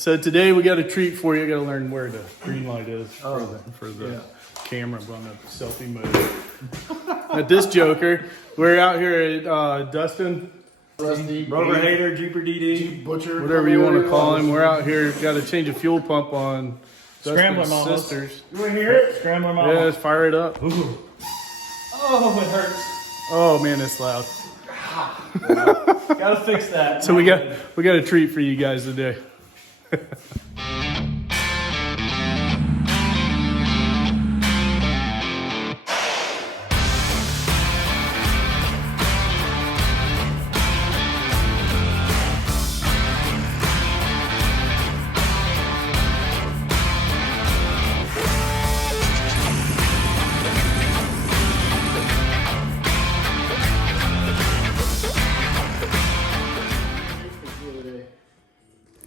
So today we got a treat for you. I got to learn where the green light is for the camera. I'm going up selfie mode. At this Joker, we're out here at Dustin, Rusty, Rover Hater, Jeeper DD, Jeep Butcher, whatever you want to call him. We're out here. Got to change a fuel pump on Scrambler Dustin's Mamas. sisters. You want to hear it? Scrambler Mama. Yeah, let's fire it up. Ooh. Oh, it hurts. Oh man, it's loud. Gotta fix that. So we got a treat for you guys today.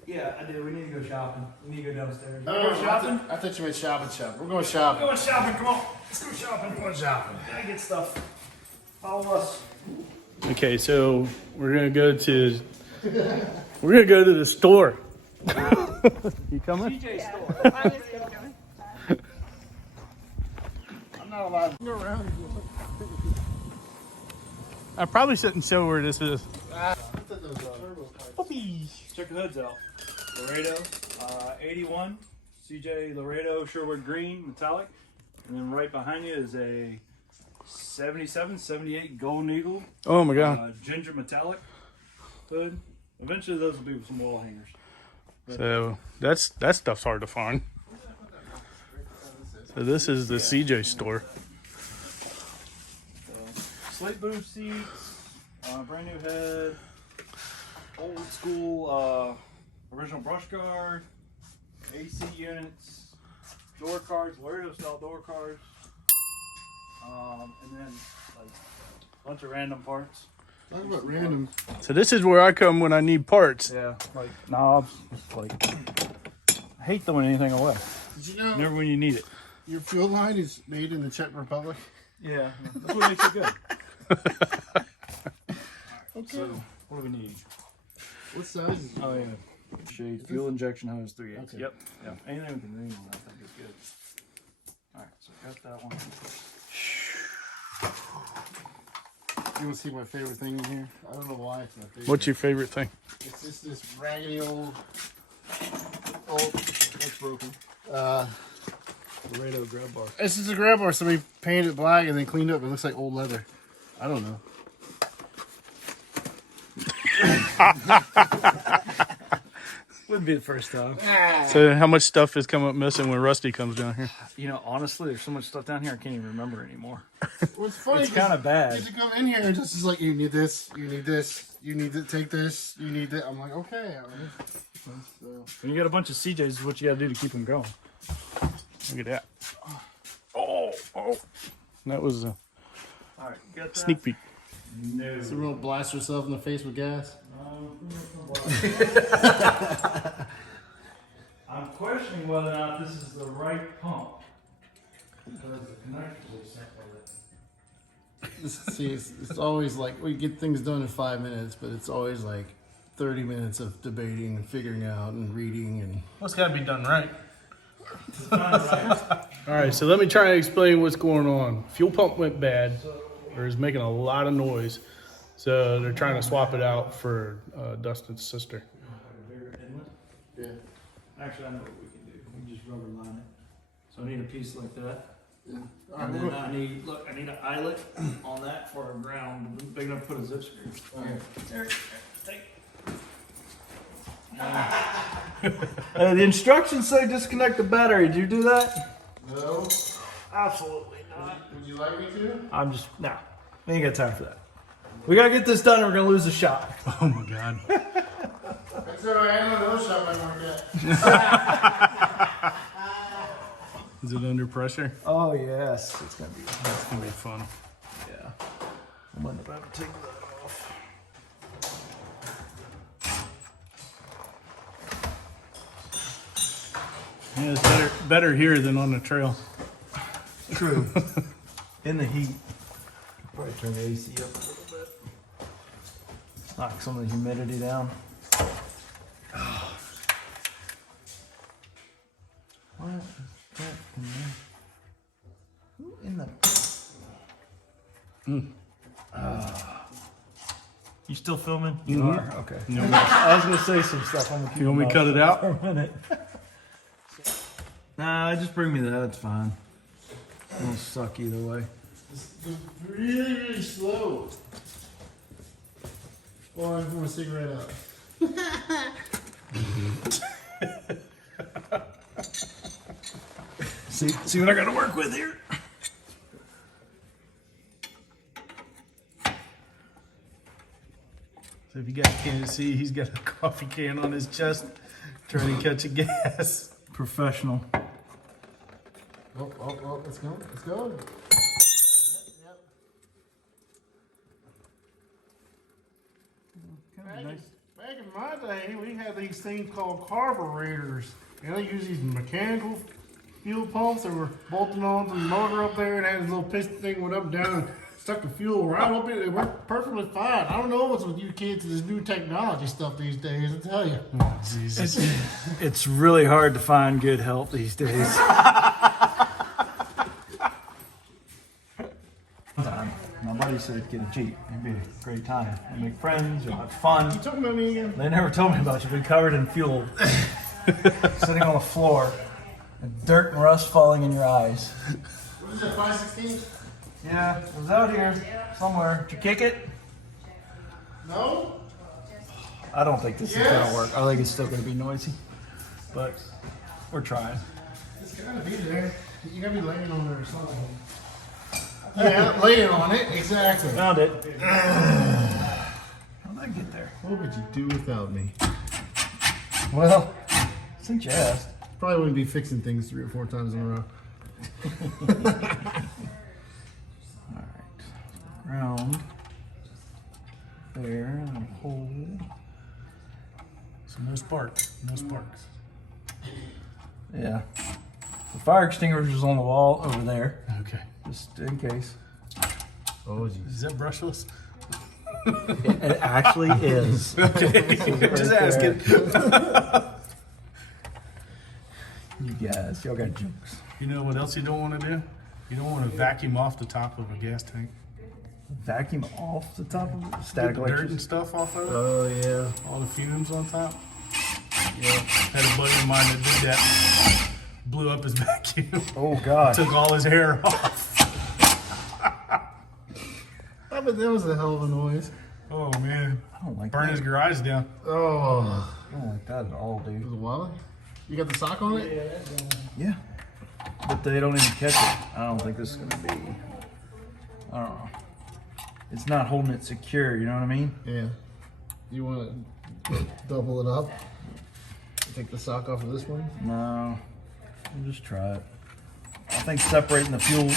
Yeah, I do. We need to go shopping. We need to go downstairs. Oh, Go shopping? I thought you meant shopping. We're going shopping. Going shopping. Come on. Let's go shopping. We're going shopping. Gotta get stuff. Follow us. Okay, so we're gonna go to the store. You coming? TJ store. I'm not allowed to go around. I probably shouldn't show where this is. Puppies. Check the hoods out. Laredo, 81. CJ Laredo Sherwood Green metallic. And then right behind you is a 77, 78 Golden Eagle. Oh my god. Ginger metallic hood. Eventually those will be some wall hangers. So that stuff's hard to find. So this is the CJ store. Slate booth seats, brand new head, old school original brush guard, AC units, door cards, Laredo style door cards, and then like a bunch of random parts. Talk about random. So this is where I come when I need parts. Yeah, like knobs. Like I hate throwing anything away. Did you know Never when you need it. your fuel line is made in the Czech Republic? Yeah, that's what makes it good. Okay. So what do we need? What size is it? Oh yeah. Shade fuel injection hose 3/8. Okay. Yep. Yeah. Anything we can read on that I think is good. Alright, so got that one. You want to see my favorite thing in here? I don't know why it's my favorite. What's your favorite thing? It's just this raggedy old. That's broken. Laredo grab bar. This is a grab bar. Somebody painted it black and then cleaned up. It looks like old leather. I don't know. Wouldn't be the first time. So how much stuff has come up missing when Rusty comes down here? You know, honestly, there's so much stuff down here I can't even remember anore. What's funny? It's kind of You bad. have to come in here and just is like, you need this, you need this, you need to take this, you need that. I'm like, okay. All right. So, When you got a bunch of CJs, is what you got to do to keep them going. Look at that. Oh. That was a All right, got that. sneak peek. No. so we'll blast yourself in the face with gas. I'm questioning whether or not this is the right pump because the connectors are separate. See, it's always like we get things done in 5 minutes, but it's always like 30 minutes of debating and figuring out and reading and. What's got to be done right? It's not right. All right, so let me try and explain what's going on. Fuel pump went bad, or is making a lot of noise, so they're trying to swap it out for Dustin's sister. Yeah. Actually, I know what we can do. We can just rubber line it. So I need a piece like that. Yeah. All right, And we're then I need an eyelet on that for a ground, big enough to put a zip screw. all right. There, take. The instructions say disconnect the battery. Did you do that? No. Absolutely not. Would you like me to? I'm just, nah. We ain't got time for that. We gotta get this done or we're gonna lose the shot. Oh my God. That's all right. I know those shot might work yet. Is it under pressure? Oh, yes. It's gonna be, That's gonna be fun. yeah. I'm about to take that off. Yeah, it's better here than on the trail. True. In the heat. Probably turn the AC up a little bit. Knock some of the humidity down. still filming? You are? Okay. I was gonna say some stuff. You want me to cut it out? for a minute. Nah, just bring me that. It's fine. It won't suck either way. Really, really slow. Well, I'm from a cigarette out. See what I got to work with here. So if you guys can't see, he's got a coffee can on his chest trying to catch a gas. Professional. Oh, let's go. Let's go. Yep. Back in my day, we had these things called carburetors. And they use these mechanical fuel pumps that were bolted onto the motor up there and had this little piston thing went up and down and stuck the fuel right up in it. It worked perfectly fine. I don't know what's with you kids and this new technology stuff these days, I tell you. Oh, Jesus. It's really hard to find good help these days. My buddy said get a Jeep. It'd be a great time. You'll make friends, you'll have fun. You talking about me again? They never told me about you. Been covered in fuel. Sitting on the floor. And dirt and rust falling in your eyes. What is that, 516? Yeah, it was out here somewhere. Did you kick it? No? I don't think this is gonna work. I think it's still gonna be noisy. But we're trying. It's gotta be there. You gotta be laying on there or something. Yeah, laying on it, exactly. Found it. How'd I get there? What would you do without me? Well, since you asked. Probably wouldn't be fixing things 3 or 4 times in a row. Alright. Ground. There. And a hole. So no sparks. No sparks. Yeah. The fire extinguisher is on the wall over there. Okay. Just in case. Oh, geez. Is that brushless? It actually is. Okay. Just asking. You guys, y'all got jokes. You know what else you don't want to do? You don't want to vacuum off the top of a gas tank. Vacuum off the top of it? Static Get the dirt and electricity. stuff off of it. Oh, yeah. All the fumes on top. Yeah. Had a buddy of mine that did that. Blew up his vacuum. Oh gosh. Took all his hair off. I bet that was a hell of a noise. Oh man. I don't like Burn that. his garage down. Oh. I don't like that at all, dude. Was it Wally? You got the sock on it? Yeah. But they don't even catch it. I don't think this is gonna be. I don't know. It's not holding it secure, you know what I mean? Yeah. You want to double it up? Take the sock off of this one? No. We'll just try it. I think separating the fuel.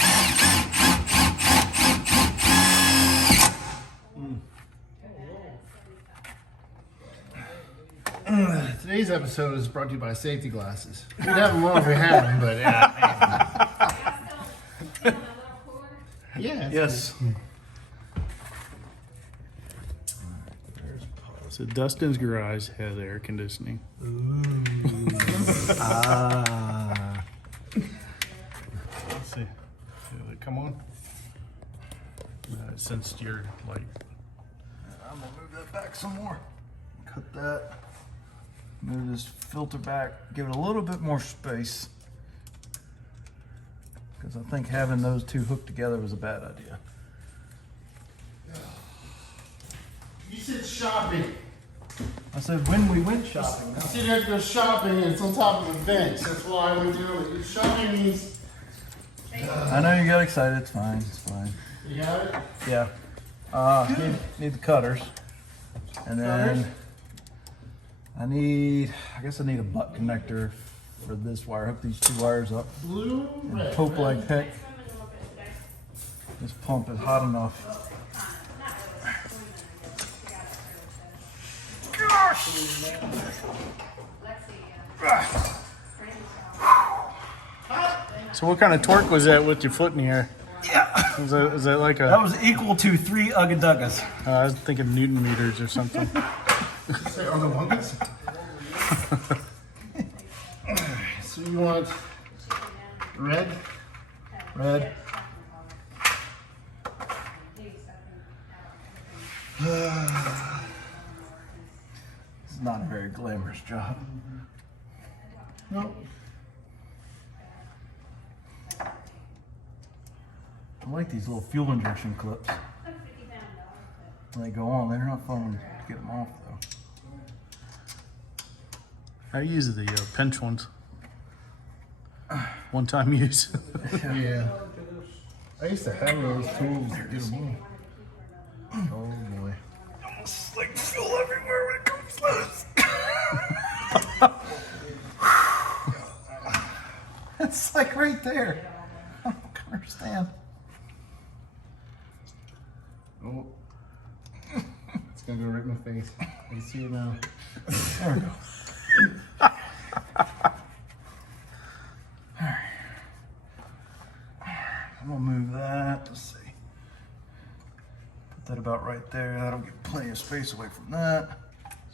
Today's episode is brought to you by safety glasses. We'd have them on if we had them, but yeah. Yeah. Yes. So Dustin's garage has air conditioning. Ah. Let's see. Will it come on? Since you're like, I'm gonna move that back some more. Cut that. Move this filter back. Give it a little bit more space. Because I think having those two hooked together was a bad idea. You said shopping. I said when we went shopping. You said you have to go shopping and it's on top of a bench. That's why I went doing it. Shopping means. I know you got excited. It's fine. It's fine. You got it? Yeah. Need the cutters. And then I guess I need a butt connector for this wire. Hook these two wires up. Blue, And red. hope like heck this pump is hot enough. so what kind of torque was that with your foot in the air? Yeah. Is that like That a, was equal to 3 Ugga I was thinking Newton meters or something. Say, are the monkeys? So you want red? Red. It's not a very glamorous job. Nope. I like these little fuel injection clips. When they go on, they're not fun to get them off though. I use the pinch ones. One-time use. Yeah. I used to have those tools to get them off. Oh boy. It's like fuel everywhere when it comes loose. It's like right there. I don't understand. Oh. It's gonna go right in my face. I can see it now. There we go. I'm gonna move that. Let's see. Put that about right there. That'll get plenty of space away from that,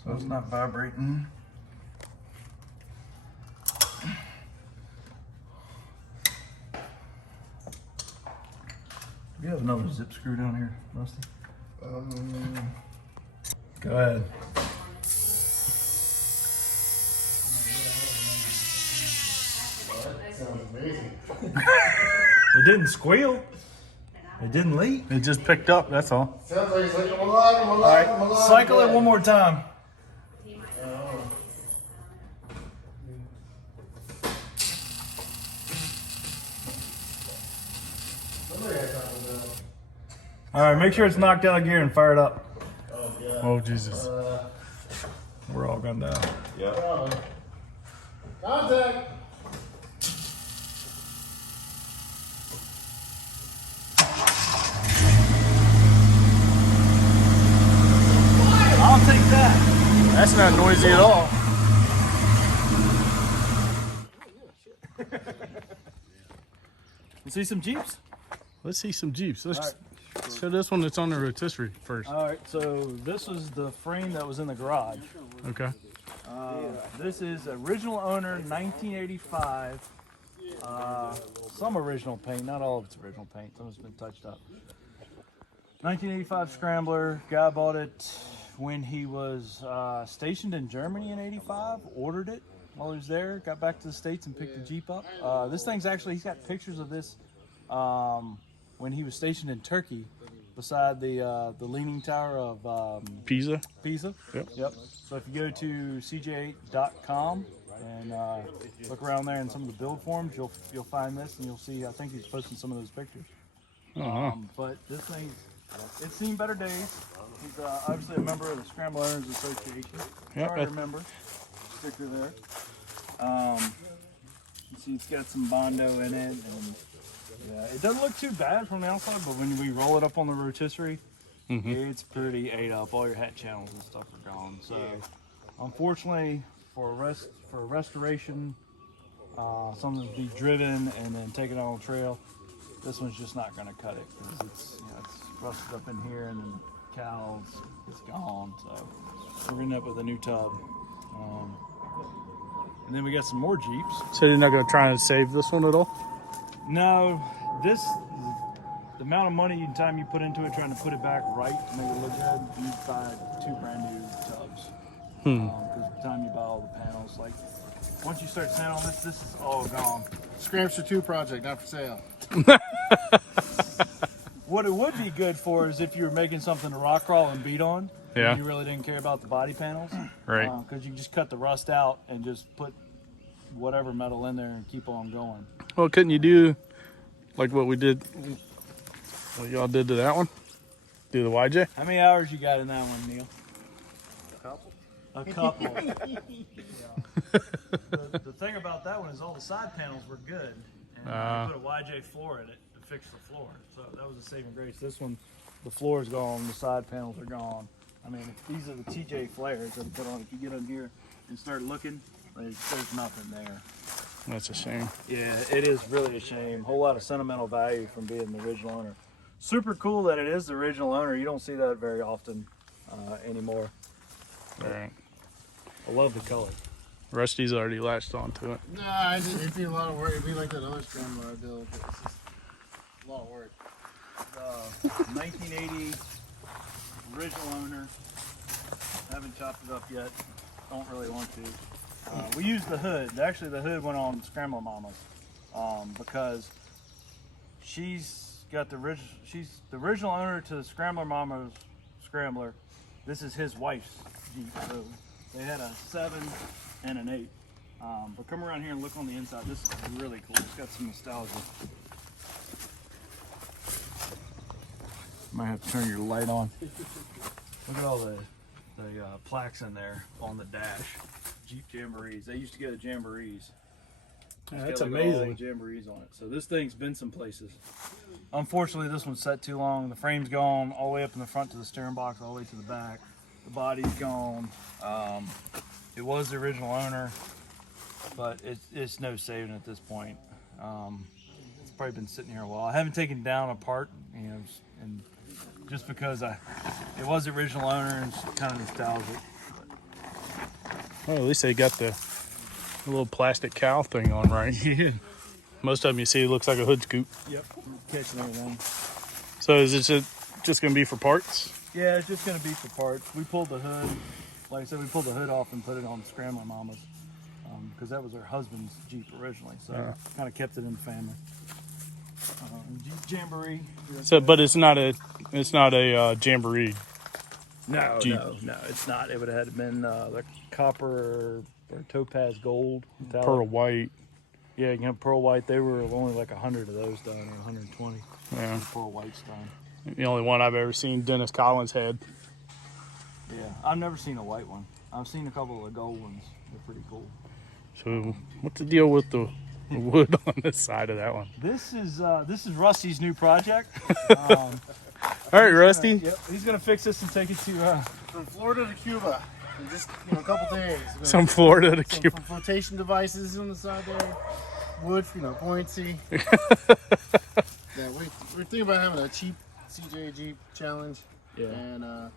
so it's not vibrating. Do you have another zip screw down here, Rusty? Go ahead. Sounds amazing. It didn't squeal. It didn't leak. It just picked up, that's all. Sounds like it's like a alive, I'm All alive, right, I'm alive. cycle it one more time. All right, make sure it's knocked out of gear and fire it up. Oh, Jesus. We're all gonna die. Contact. I'll take that. That's not noisy at all. You see some Jeeps? Let's see some Jeeps. Let's show this one that's on the rotisserie first. All right, so this was the frame that was in the garage. Okay. This is original owner, 1985. Some original paint, not all of it's original paint. Some has been touched up. 1985 Scrambler. Guy bought it when he was stationed in Germany in '85. Ordered it while he was there. Got back to the States and picked the Jeep up. This thing's actually, he's got pictures of this when he was stationed in Turkey, beside the Leaning Tower of Pisa. Pisa. Yep. So if you go to cj8.com and look around there in some of the build forums, you'll find this, and you'll see. I think he's posting some of those pictures. But this thing, it's seen better days. He's obviously a member of the Scrambler Owners Association. Yep. Charter member. Sticker there. You see, it's got some Bondo in it, and yeah, it doesn't look too bad from the outside, but when we roll it up on the rotisserie, it's pretty ate up. All your hat channels and stuff are gone. So, unfortunately, for a restoration, something to be driven and then taken on the trail, this one's just not going to cut it because it's rusted up in here, and then the cowls, it's gone. So, we're going to end up with a new tub. And then we got some more Jeeps. So you're not going to try and save this one at all? No, the amount of money and time you put into it trying to put it back right to make it look good, you buy 2 brand new tubs. Because by the time you buy all the panels, like once you start sanding on this is all gone. Scrambler 2 project, not for sale. What it would be good for is if you were making something to rock crawl and beat on. Yeah. And you really didn't care about the body panels. Right. Because you just cut the rust out and just put whatever metal in there and keep on going. Well, couldn't you do like what we did, what y'all did to that one? Do the YJ? How many hours you got in that one, Neil? A couple. The thing about that one is all the side panels were good, and we put a YJ floor in it to fix the floor. So that was a saving grace. This one, the floor is gone, the side panels are gone. I mean, these are the TJ flares that I put on. If you get in here and start looking, there's nothing there. That's a shame. Yeah, it is really a shame. Whole lot of sentimental value from being the original owner. Super cool that it is the original owner. You don't see that very often anymore. All right. I love the color. Rusty's already latched onto it. Nah, it'd be a lot of work. It'd be like that other Scrambler I built. It's just a lot of work. 1980 original owner. Haven't chopped it up yet. don't really want to. We used the hood. Actually, the hood went on Scrambler Mamas because she's the original owner to the Scrambler Mama's Scrambler. This is his wife's Jeep. So they had a 7 and an 8. But come around here and look on the inside. This is really cool. It's got some nostalgia. Might have to turn your light on. Look at all the plaques in there on the dash. Jeep Jamborees. They used to go to Jamborees. Yeah, that's All amazing. the Jamborees on it. So this thing's been some places. Unfortunately, this one's set too long. The frame's gone all the way up in the front to the steering box, all the way to the back. The body's gone. It was the original owner, but it's no saving at this point. It's probably been sitting here a while. I haven't taken it down apart, you know, and just because it was the original owner and it's kind of nostalgic. Well, at least they got the little plastic cow thing on, right? Yeah. Most of them you see looks like a hood scoop. Yep. Catching everything. So is it just going to be for parts? Yeah, it's just going to be for parts. We pulled the hood. Like I said, we pulled the hood off and put it on the Scrambler Mamas because that was her husband's Jeep originally. So kind of kept it in the family. Jeep Jamboree. So, but it's not a Jamboree. No, Jeep. no, it's not. It would have had been the copper or topaz gold. Metallic. Pearl white. Yeah, you can have pearl white. They were only like 100 of those done, or 120. Yeah. Pearl white's done. The only one I've ever seen Dennis Collins had. Yeah, I've never seen a white one. I've seen a couple of the gold ones. They're pretty cool. So what's the deal with the wood on this side of that one? This is Rusty's new project. All right, Rusty. Yep, he's gonna fix this and take it to. From Florida to Cuba in just a couple days. Some Florida to Some Cuba. flotation devices on the side there. Wood, pointy. Yeah, we're thinking about having a cheap CJ Jeep challenge. Yeah. And I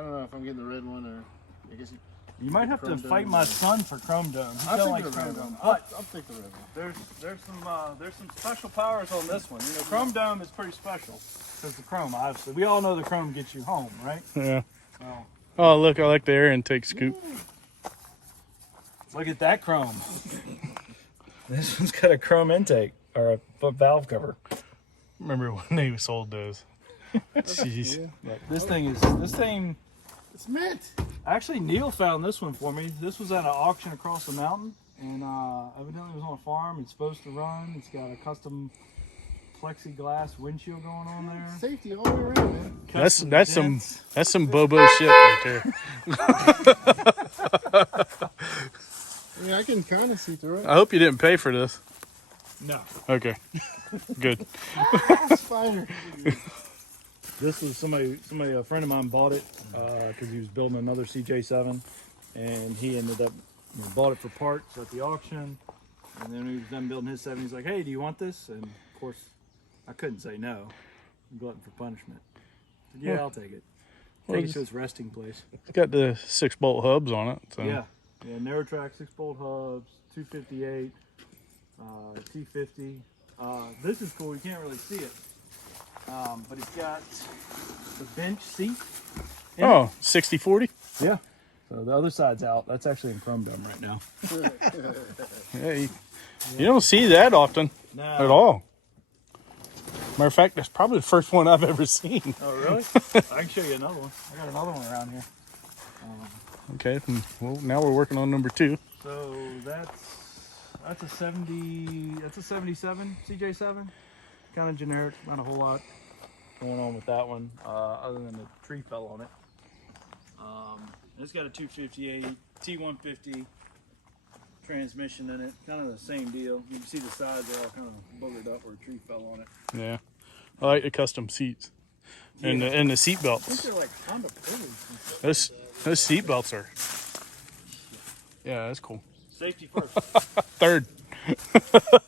don't know if I'm getting the red one or I guess You might have to Chrome fight dome my or- son for Chrome Dome. He I'll don't take like the Chrome red Dome. one. But I'll take the red one. there's some special powers on this one. You know, Chrome Dome is pretty special because the Chrome, obviously, we all know the Chrome gets you home, right? Yeah. Well, Oh, look, I like the air intake scoop. look at that Chrome. This one's got a Chrome intake or a valve cover. Remember when they sold those? Jeez. Yeah, this thing It's mint. actually Neil found this one for me. This was at an auction across the mountain, and evidently it was on a farm. It's supposed to run. It's got a custom plexiglass windshield going on there. Safety all the way around, man. That's Dents. some Bobo shit right there. Yeah, I can kind of see through it. I hope you didn't pay for this. No. Okay. Good. Spider. This was a friend of mine bought it because he was building another CJ7, and he ended up bought it for parts at the auction. And then when he was done building his 7, he's like, "Hey, do you want this?" And of course, I couldn't say no. Glutton for punishment. I said, yeah, I'll take it. Take it to its resting place. It's got the 6-bolt hubs on it. So. Yeah, narrow track 6-bolt hubs, 258, T50. This is cool. You can't really see it. But it's got the bench seat. Oh, 60/40? Yeah. So the other side's out. That's actually in Chrome Dome right now. Yeah, you don't see that often at all. Matter of fact, that's probably the first one I've ever seen. Oh, really? I can show you another one. I got another one around here. Okay, well, now we're working on number 2. So that's a 70. That's a 77 CJ7. Kind of generic. Not a whole lot going on with that one, other than the tree fell on it. It's got a 258 T150 transmission in it. Kind of the same deal. You can see the sides are all kind of boogered up where a tree fell on it. Yeah. I like the custom seats. And the seat I think belts. they're like Honda Pillies. Those seat belts are. Yeah, that's cool. Safety first. Third.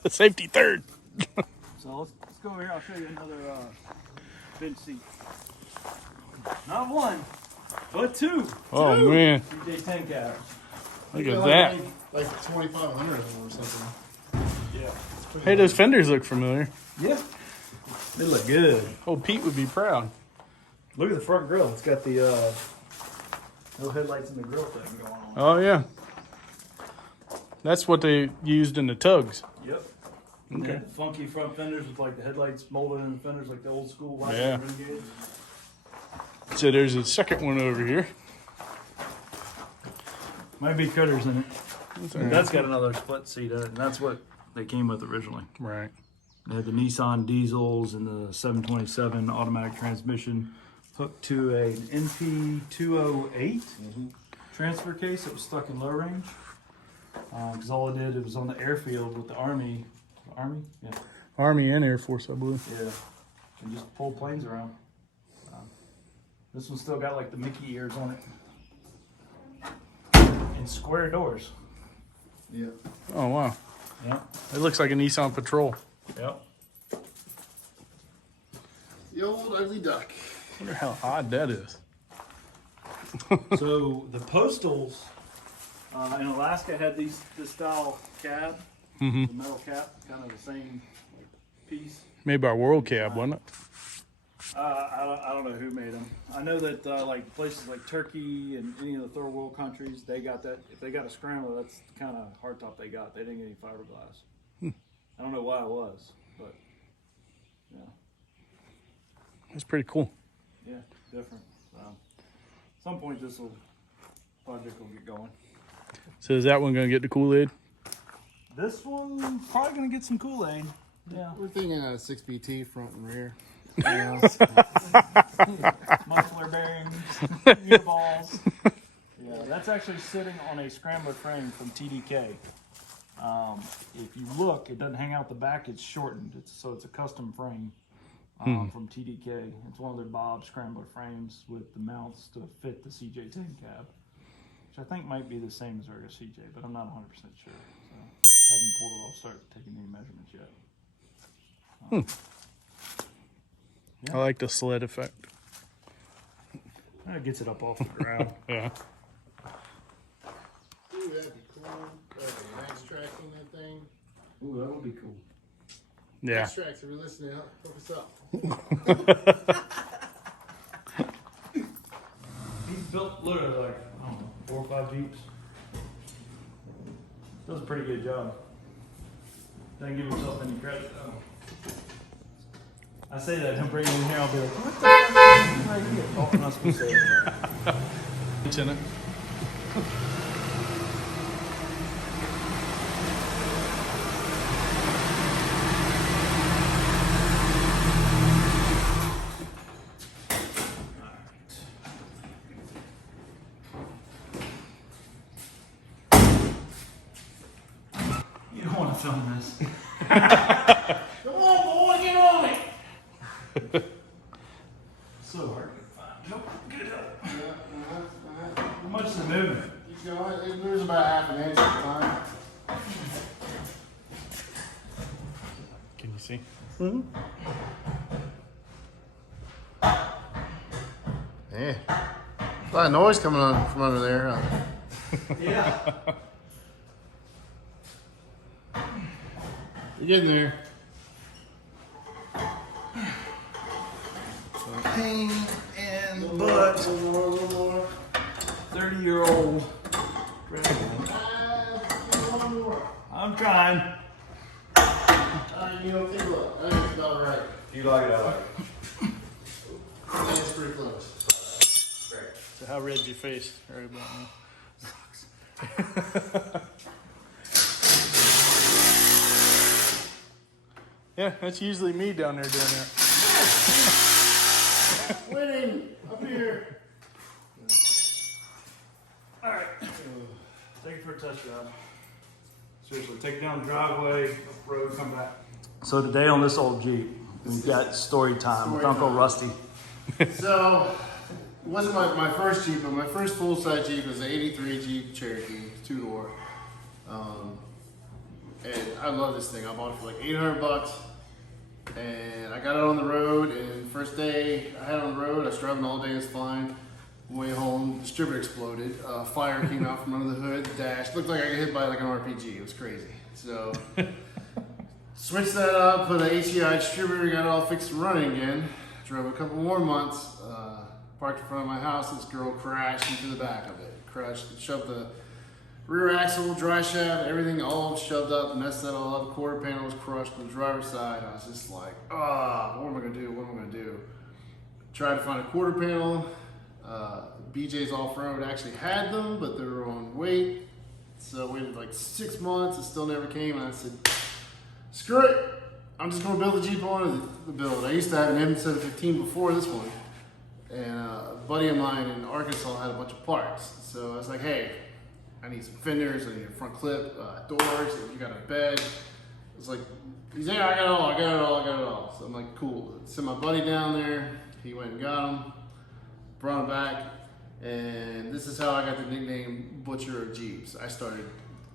Safety third. So let's go over here. I'll show you another bench seat. Not one, but 2. Oh, Two. man. CJ10 cabs. Look at that. Like 2,500 of them or something. Yeah. Hey, those fenders look familiar. Yeah. They look good. Old Pete would be proud. Look at the front grille. It's got the No headlights in the grill thing going on. Oh yeah. That's what they used in the tugs. Yep. And Okay. then funky front fenders with like the headlights molded in the fenders like the old school white Yeah. Renegade. So there's a second one over here. Might be cutters in it. all right. That's got another split seat, and that's what they came with originally. Right. They had the Nissan diesels and the 727 automatic transmission hooked to an NP208 transfer case that was stuck in low range. Because all it was on the airfield with the Army. Army? Yeah. Army and Air Force, I believe. Yeah. And just pulled planes around. This one's still got like the Mickey ears on it. And square doors. Yeah. Oh wow. Yeah. It looks like a Nissan Patrol. Yep. The old ugly duck. I wonder how odd that is. So the Postals in Alaska had this style cab, the metal cap, kind of the same like piece. Made by World Cab, wasn't it? I don't know who made them. I know that like places like Turkey and any of the third world countries, they got that. If they got a Scrambler, that's the kind of hardtop they got. They didn't get any fiberglass. I don't know why it was, but yeah, That's pretty cool. yeah, different. At some point, this project will get going. So is that one gonna get the Kool-Aid? This one probably gonna get some Kool-Aid. Yeah. We're thinking 6BT front and rear. Muffler bearings, gear balls. Yeah, that's actually sitting on a Scrambler frame from TDK. If you look, it doesn't hang out the back, it's shortened. So it's a custom frame from TDK. It's one of their Bob Scrambler frames with the mounts to fit the CJ10 cab, which I think might be the same as our CJ, but I'm not 100% sure. So I haven't pulled it off, start taking any measurements yet. I like the sled effect. That gets it up off the ground. Yeah. Ooh, that'd be cool. Max tracks on that thing. Ooh, that would be cool. Yeah. Max tracks, if you're listening, hook us up. He's built literally like, I don't know, 4 or 5 Jeeps. Does a pretty good job. Doesn't give himself any credit though. I say that, him bringing in here, I'll be like, what the fuck is right here? Oh, I'm not supposed to say that. It's in it. You don't want to film this. Come on, boy, get on it! So hard to find. Nope, get it up. How much is it moving? Keep going. It moves about half an inch at a time. Can you see? Yeah. A lot of noise coming on from under there, huh? Yeah. You're getting there. Pain in the butt. A little more. 30-year-old. One more. I'm trying. You don't think what? I think it's about right. You like it, I like it. I think it's pretty close. Great. So how red's your face? Right about now. Yeah, that's usually me down there doing that. Winning up here. All right. Take it for a test drive. Seriously, take it down the driveway, up the road, come back. So today on this old Jeep, we've got story time with Uncle Rusty. So, it wasn't my first Jeep, but my first full-size Jeep was an 83 Jeep Cherokee, 2-door. And I love this thing. I bought it for like $800. And I got it on the road, and first day I had it on the road, I was driving all day, it was fine. Way home, distributor exploded. Fire came out from under the hood, dash. Looked like I got hit by like an RPG. It was crazy. So, switched that up, put an HEI distributor, got it all fixed and running again. Drove a couple more months. parked in front of my house. This girl crashed into the back of it. Shoved the rear axle, dry shaft, everything all shoved up, messed that all up. The quarter panel was crushed on the driver's side. I was just like, what am I gonna do? What am I gonna do? Tried to find a quarter panel. BJ's Off-Road actually had them, but they were on wait. So I waited like 6 months. It still never came. And I said, screw it. I'm just gonna build a Jeep on the build. I used to have an M715 before this one. And a buddy of mine in Arkansas had a bunch of parts. So I was like, hey, I need some fenders, I need a front clip, doors, if you got a bed. It's like, he's like, I got it all. So I'm like, cool. Sent my buddy down there. He went and got them, brought them back. And this is how I got the nickname Butcher of Jeeps. I started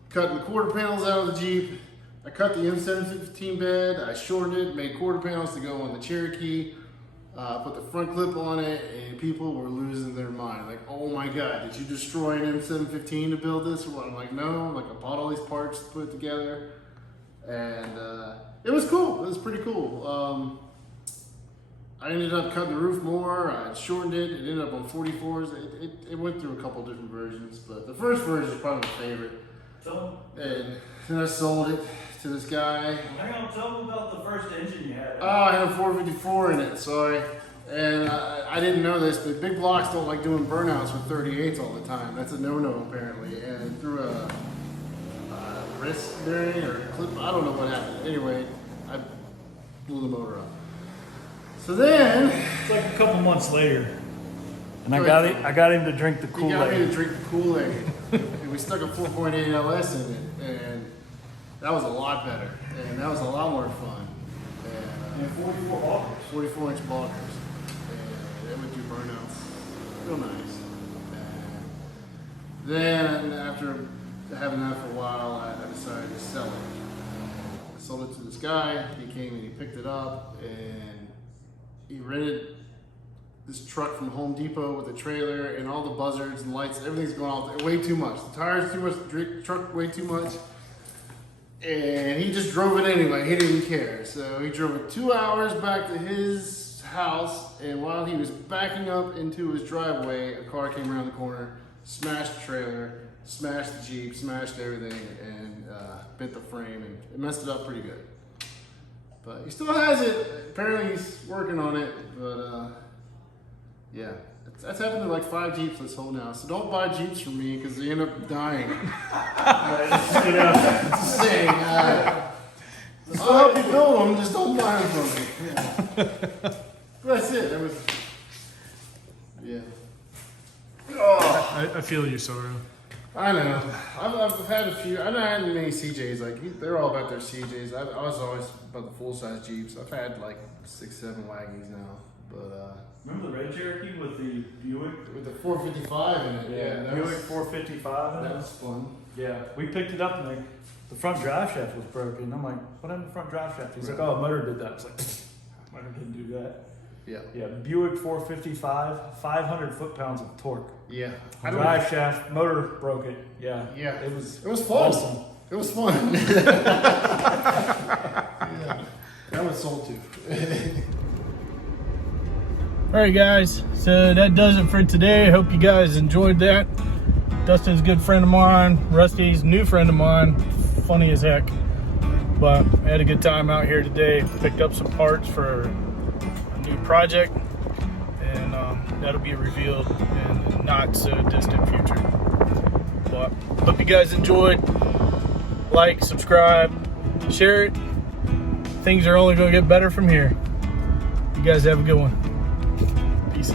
cutting the quarter panels out of the Jeep. I cut the M715 bed, I shortened it, made quarter panels to go on the Cherokee. Put the front clip on it, and people were losing their mind. Like, oh my God, did you destroy an M715 to build this or what? I'm like, no, like I bought all these parts to put together. And it was cool, it was pretty cool. I ended up cutting the roof more, I shortened it, it ended up on 44s. It went through a couple different versions, but the first version is probably my favorite. And then I sold it to this guy. Hang on, tell me about the first engine you had. Oh, I had a 454 in it, sorry. And I didn't know this, but big blocks don't like doing burnouts with 38s all the time. That's a no-no apparently. And through a wrist bearing or clip, I don't know what happened. Anyway, I blew the motor up. So then, It's like a couple months later, and I got him to drink the he got me to Kool-Aid. drink the Kool-Aid. And we stuck a 4.8 LS in it, and that was a lot better. And that was a lot more fun. And 44 balls. 44-inch blockers. And they would do burnouts. Real nice. And then after having that for a while, I decided to sell it. I sold it to this guy. He came and he picked it up, and he rented this truck from Home Depot with a trailer and all the buzzards and lights. Everything's going off way too much. The tires too much, the truck way too much. And he just drove it anyway. He didn't care. So he drove it 2 hours back to his house. And while he was backing up into his driveway, a car came around the corner, smashed the trailer, smashed the Jeep, smashed everything, and bent the frame, and it messed it up pretty good. But he still has it. Apparently he's working on it. But yeah. That's happened to like 5 Jeeps this whole now. So don't buy Jeeps from me because they end up dying. Just saying. I'll help you build them, just don't buy them from me. Yeah. That's it. That was, yeah. I feel your sorrow. I know. I've had a few. I don't have many CJs. Like they're all about their CJs. I was always about the full size Jeeps. I've had like 6-7 waggies now. But Remember the red Cherokee with the Buick? with the 455 in it, yeah, that Buick was, 455. that was fun. Yeah, we picked it up and the front drive shaft was broken. I'm like, what happened to the front drive shaft? He's like, oh, motor did that. I was like, motor didn't do that. Yeah. Yeah, Buick 455, 500 foot-pounds of torque. Yeah. Drive shaft, motor broke it. Yeah. Yeah. It was fun. awesome. It was fun. Yeah. That was sold to. All right, guys. So that does it for today. I hope you guys enjoyed that. Dustin's a good friend of mine. Rusty's a new friend of mine. Funny as heck. But I had a good time out here today. Picked up some parts for a new project. And that'll be revealed in the not so distant future. But hope you guys enjoyed. Like, subscribe, share it. Things are only going to get better from here. You guys have a good one. Peace.